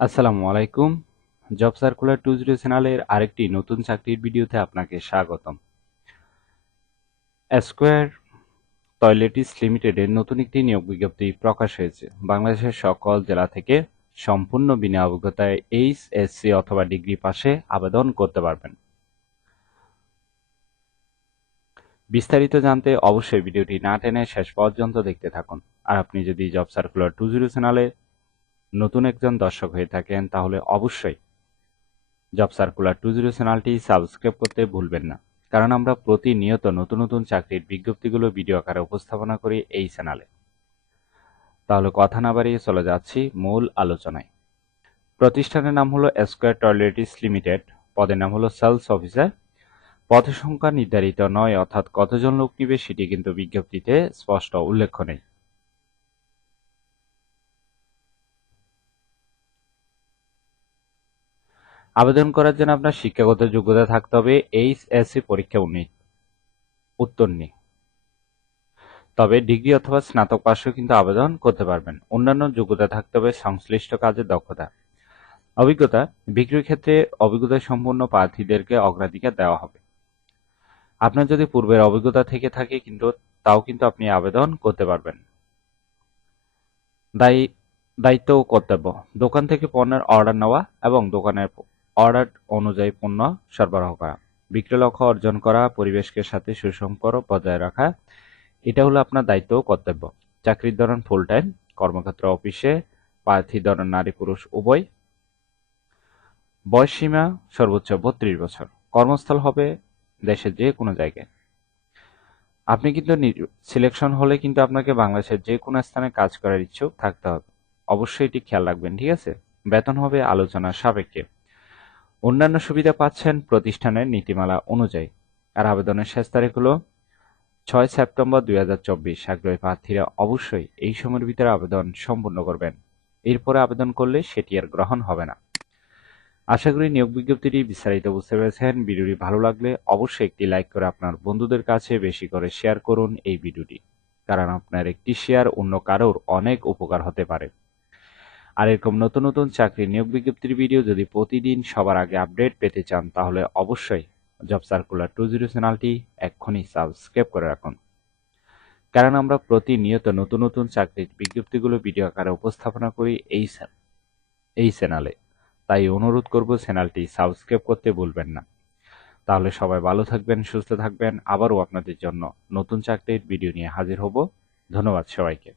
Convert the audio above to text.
আসসালামু আলাইকুম। Job circular two zero চ্যানেলের আরেকটি নতুন চাকরির ভিডিওতে আপনাকে স্বাগতম। স্কোয়ার টয়লেটিস লিমিটেডের নতুন একটি নিয়োগ বিজ্ঞপ্তি প্রকাশ হয়েছে। বাংলাদেশের সকল জেলা থেকে সম্পূর্ণ বিনা অভিজ্ঞতায় এইচ এসসি অথবা ডিগ্রি পাশে আবেদন করতে পারবেন। বিস্তারিত জানতে অবশ্যই ভিডিওটি না টেনে শেষ পর্যন্ত দেখতে থাকুন। আর আপনি যদি জব সার্কুলার টু জিরো চ্যানেলে নতুন একজন দর্শক হয়ে থাকেন, তাহলে অবশ্যই জব সার্কুলার টু জিরো চ্যানেলটি সাবস্ক্রাইব করতে ভুলবেন না। কারণ আমরা প্রতিনিয়ত নতুন নতুন চাকরির বিজ্ঞপ্তিগুলো ভিডিও আকারে উপস্থাপনা করি এই চ্যানেলে। তাহলে কথা না বাড়িয়ে চলে যাচ্ছি মূল আলোচনায়। প্রতিষ্ঠানের নাম হলো স্কোয়ার টয়লেটিস লিমিটেড পদের নাম হলো সেলস অফিসার পদের সংখ্যা নির্ধারিত নয়, অর্থাৎ কতজন লোক নিবে সেটি কিন্তু বিজ্ঞপ্তিতে স্পষ্ট উল্লেখ নেই। আবেদন করার জন্য আপনার শিক্ষাগত যোগ্যতা থাকতে হবে, এইচএসসি পরীক্ষা উত্তীর্ণ তবে ডিগ্রি অথবা স্নাতক পাশেও কিন্তু আবেদন করতে পারবেন। অন্যান্য যোগ্যতা থাকতে হবে, সংশ্লিষ্ট কাজের দক্ষতা। অভিজ্ঞতা, বিক্রির ক্ষেত্রে অভিজ্ঞতা সম্পন্ন প্রার্থীদেরকে অগ্রাধিকার দেওয়া হবে। আপনার যদি পূর্বের অভিজ্ঞতা থেকে থাকে কিন্তু, তাও কিন্তু আপনি আবেদন করতে পারবেন। দায়ী, দায়িত্ব ও কর্তব্য, দোকান থেকে পণ্যের অর্ডার নেওয়া এবং দোকানের অর্ডার অনুযায়ী পণ্য সরবরাহ করা, বিক্রয় লক্ষ্য অর্জন করা পরিবেশকে সাথে সুসম্পর্ক বজায় রাখা, এটা হলো আপনার দায়িত্ব ও কর্তব্য। চাকরির ধরন ফুল টাইম কর্মক্ষেত্র অফিসে, প্রার্থী ধরন নারী পুরুষ, উভয়। বয়স সীমা সর্বোচ্চ বত্রিশ বছর। কর্মস্থল হবে দেশের যে কোনো জায়গায়। আপনি কিন্তু সিলেকশন হলে কিন্তু আপনাকে বাংলাদেশের যে কোনো স্থানে কাজ করার ইচ্ছুক থাকতে হবে। অবশ্যই এটি খেয়াল রাখবেন, ঠিক আছে? বেতন হবে আলোচনার সাপেক্ষে। অন্যান্য সুবিধা পাচ্ছেন প্রতিষ্ঠানের নীতিমালা অনুযায়ী। আর আবেদনের শেষ তারিখ হলো ছয় সেপ্টেম্বর দুই হাজার চব্বিশ। আগ্রহী প্রার্থীরা অবশ্যই এই সময়ের ভিতরে আবেদন সম্পূর্ণ করবেন। এরপরে আবেদন করলে সেটি আর গ্রহণ হবে না। আশা করি নিয়োগ বিজ্ঞপ্তিটি বিস্তারিত বুঝতে পেরেছেন। ভিডিওটি ভালো লাগলে অবশ্যই একটি লাইক করে আপনার বন্ধুদের কাছে বেশি করে শেয়ার করুন এই ভিডিওটি। কারণ আপনার একটি শেয়ার অন্য কারোর অনেক উপকার হতে পারে। আর এরকম নতুন নতুন চাকরি নিয়োগ বিজ্ঞপ্তির ভিডিও যদি প্রতিদিন সবার আগে আপডেট পেতে চান, তাহলে অবশ্যই জব সার্কুলার টু জিরো চ্যানেলটি এক্ষুনি সাবস্ক্রাইব করে রাখুন। কারণ আমরা প্রতিনিয়ত নতুন নতুন চাকরির বিজ্ঞপ্তিগুলো ভিডিও আকারে উপস্থাপনা করি এই এই চ্যানেলে। তাই অনুরোধ করব চ্যানেলটি সাবস্ক্রাইব করতে ভুলবেন না। তাহলে সবাই ভালো থাকবেন, সুস্থ থাকবেন। আবারও আপনাদের জন্য নতুন চাকরির ভিডিও নিয়ে হাজির হব। ধন্যবাদ সবাইকে।